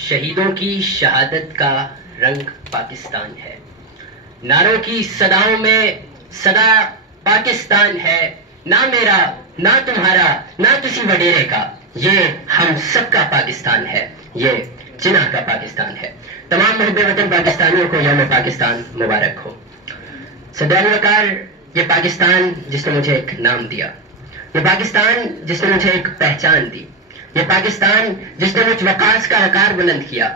شہیدوں کی شہادت کا رنگ پاکستان ہے، نعروں کی صداؤں میں صدا پاکستان ہے، نہ میرا نہ تمہارا نہ کسی وڈیرے کا، یہ ہم سب کا پاکستان ہے، یہ جناح کا پاکستان ہے۔ تمام محب وطن پاکستانیوں کو یوم پاکستان مبارک ہو۔ صدر وقار، یہ پاکستان جس نے مجھے ایک نام دیا، یہ پاکستان جس نے مجھے ایک پہچان دی، یہ پاکستان جس نے مجھ وقاص کا وقار بلند کیا،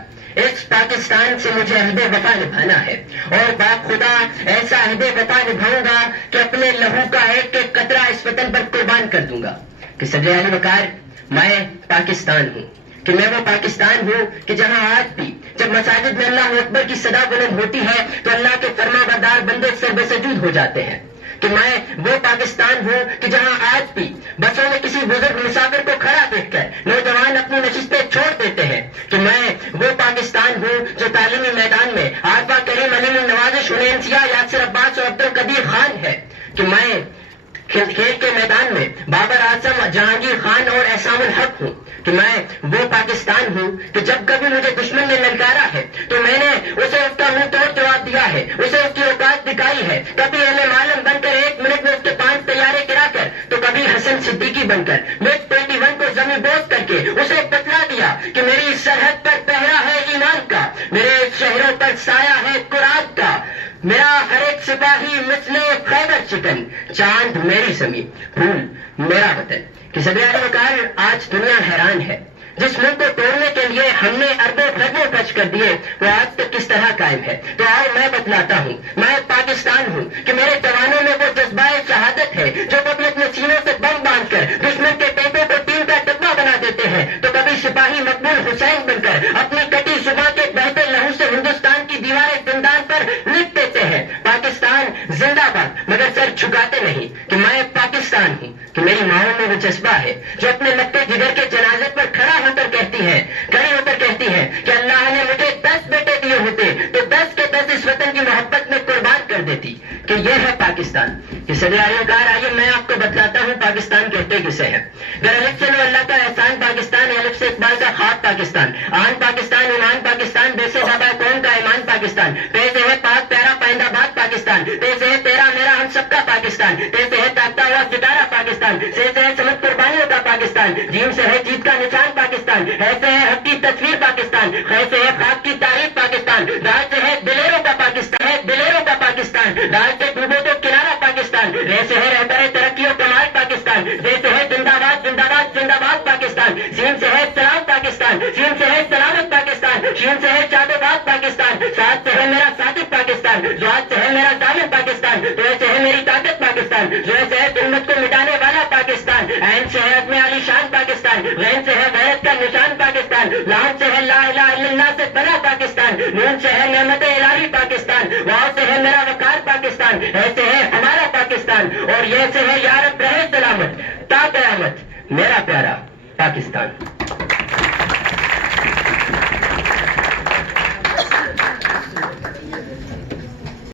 اس پاکستان سے مجھے عہد وفا نبھانا ہے، اور باپ خدا ایسا عہد وفا نبھاؤں گا کہ اپنے لہو کا ایک ایک قطرہ اس وطن پر قربان کر دوں گا کہ صدر اعلی وقار، میں پاکستان ہوں، کہ میں وہ پاکستان ہوں کہ جہاں آج بھی جب مساجد میں اللہ اکبر کی صدا بلند ہوتی ہے تو اللہ کے فرما بردار بندے سر بے سجود ہو جاتے ہیں، کہ میں وہ پاکستان ہوں کہ جہاں آج بھی بسوں میں کسی بزرگ مسافر کو کھڑا دیکھ کر نوجوان اپنی نشستیں چھوڑ دیتے ہیں، کہ میں وہ پاکستان ہوں جو تعلیمی میدان میں آرفا کریم علیم النوازش حنین سیاہ یاسر عباس اور عبد القدیر خان ہے، کہ میں کھیل کے میدان میں بابر اعظم جہانگیر خان اور احسان الحق ہوں، کہ میں وہ پاکستان ہوں کہ جب کبھی مجھے دشمن نے للکارا ہے تو میں نے اسے اس کا منہ توڑ جواب دیا ہے، اسے اس کی اوقات دکھائی ہے، کبھی اہل معلوم بن کر 1 منٹ میں اس کے 5 طیارے گرا کر، تو کبھی حسن صدیقی بن کر MiG 21 کو زمین بوس کر کے اسے بتلا دیا کہ میری سرحد پر پہرا ہے ایمان کا، میرے شہروں پر سایہ ہے قرآن کا، میرا ہر ایک سپاہی مثل خیبر چکن، چاند میری زمین، پھول میرا وطن۔ کہ صدر اعلی وقار، آج دنیا حیران ہے، جس ملک کو توڑنے کے لیے ہم نے اربوں خربوں خرچ کر دیے وہ آج تک کس طرح قائم ہے۔ تو آؤ میں بتلاتا ہوں، میں پاکستان ہوں کہ میرے جوانوں میں وہ جذبہ شہادت ہے جو کبھی اپنے سینوں سے بم باندھ کر دشمن کے پیٹوں کو ٹین کا ڈبہ بنا دیتے ہیں، تو کبھی سپاہی مقبول حسین بن کر اپنی کٹی صبح کے بہتے لہو سے ہندوستان کی دیواریں زندان پر لکھ دیتے ہیں۔ پاکستان زندہ باد، مگر سر جھکاتے نہیں، کہ میں پاکستان ہوں، کہ میری ماؤں میں وہ جذبہ ہے جو اپنے لگتے جگر کے جنازے پر کھڑی ہو کر کہتی ہے کہ اللہ نے مجھے 10 بیٹے دیے ہوتے تو 10 کے 10 اس وطن کی محبت میں قربان کر دیتی، کہ یہ ہے پاکستان۔ کہ صدر اعلی وقار، آئیے میں آپ کو بتلاتا ہوں پاکستان کہتے کسے ہیں۔ گر الف سے اللہ کا احسان پاکستان، الف سے اقبال کا خواب پاکستان، آن پاکستان ایمان پاکستان، بے سے بابا قوم کا ایمان پاکستان، پے سے ہے پاک پیارا پائندہ باد پاکستان، پے سے ہے تیرا میرا ہم سب کا پاکستان، پے سے ہے تاکتا ہوا ستارہ پاکستان، سے ہے سمت قربانیوں کا پاکستان، جیم سے ہے جیت کا نشان پاکستان، ایسے ہے حق کی تصویر پاکستان، خیسے ہے خاک کی تعریف پاکستان، راج سے ہے دلیروں کا پاکستان، ہے دلیروں کا پاکستان، راج سے ڈوبو تو کنارہ پاکستان، ایسے ہے رہبر ترقی و کمال پاکستان، جیسے ہے زندہ باد زندہ باد زندہ باد پاکستان، سین سے ہے سلام پاکستان، سین سے ہے سلامت پاکستان، شین سے ہے چاد و باد پاکستان، ساتھ سے ہے میرا صادق پاکستان، زواد سے ہے میرا ضامن پاکستان، تو ایسے ہے میری طاقت پاکستان، جو ایسے ہے ظلمت کو مٹانے والا پاکستان، عین سے ہے عزم علی شان پاکستان، غین سے ہے غیرت کا نشان پاکستان، لام سے ہے لا الہ الا اللہ سے بنا پاکستان، نون سے ہے نعمت الہی پاکستان، واو سے ہے میرا وقار پاکستان، ایسے ہے ہمارا پاکستان، اور یہ سے ہے یا رب رہے سلامت تا قیامت میرا پیارا پاکستان۔